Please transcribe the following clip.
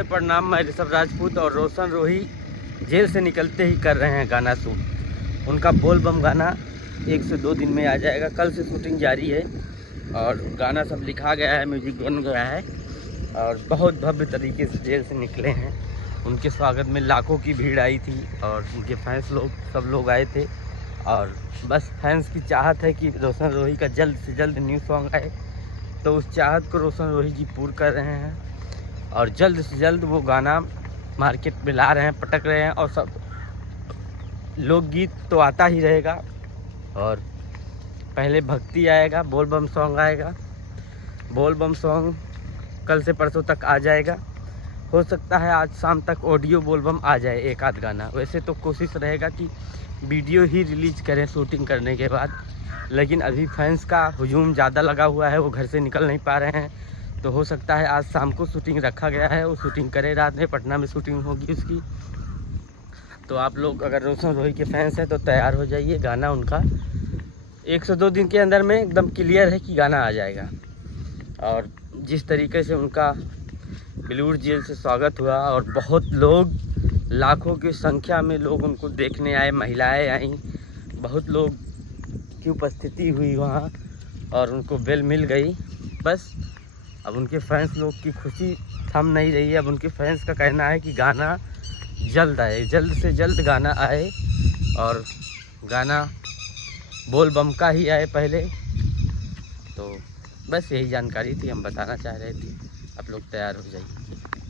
नमस्ते प्रणाम। मैं ऋषभ राजपूत और रोशन रोही जेल से निकलते ही कर रहे हैं गाना शूट। उनका बोल बम गाना 1 से 2 दिन में आ जाएगा। कल से शूटिंग जारी है और गाना सब लिखा गया है, म्यूजिक बन गया है और बहुत भव्य तरीके से जेल से निकले हैं। उनके स्वागत में लाखों की भीड़ आई थी और उनके फैंस लोग सब लोग आए थे और बस फैंस की चाहत है कि रोशन रोही का जल्द से जल्द न्यू सॉन्ग आए, तो उस चाहत को रोशन रोही जी पूर्ण कर रहे हैं और जल्द से जल्द वो गाना मार्केट में ला रहे हैं, पटक रहे हैं। और सब लोकगीत तो आता ही रहेगा और पहले भक्ति आएगा, बोल बम सॉन्ग आएगा। बोल बम सॉन्ग कल से परसों तक आ जाएगा। हो सकता है आज शाम तक ऑडियो बोल बम आ जाए एक आध गाना। वैसे तो कोशिश रहेगा कि वीडियो ही रिलीज करें शूटिंग करने के बाद, लेकिन अभी फैंस का हुजूम ज़्यादा लगा हुआ है, वो घर से निकल नहीं पा रहे हैं। तो हो सकता है आज शाम को शूटिंग रखा गया है, वो शूटिंग करे। रात में पटना में शूटिंग होगी उसकी। तो आप लोग अगर रोशन रोही के फैंस हैं तो तैयार हो जाइए। गाना उनका 1 से 2 दिन के अंदर में एकदम क्लियर है कि गाना आ जाएगा। और जिस तरीके से उनका बेलूर जेल से स्वागत हुआ और बहुत लोग, लाखों की संख्या में लोग उनको देखने आए, महिलाएं आईं, बहुत लोग की उपस्थिति हुई वहाँ और उनको बेल मिल गई। बस अब उनके फैंस लोग की खुशी थम नहीं रही है। अब उनके फैंस का कहना है कि गाना जल्द आए, जल्द से जल्द गाना आए और गाना बोल बम का ही आए पहले। तो बस यही जानकारी थी, हम बताना चाह रहे थे। आप लोग तैयार हो जाइए।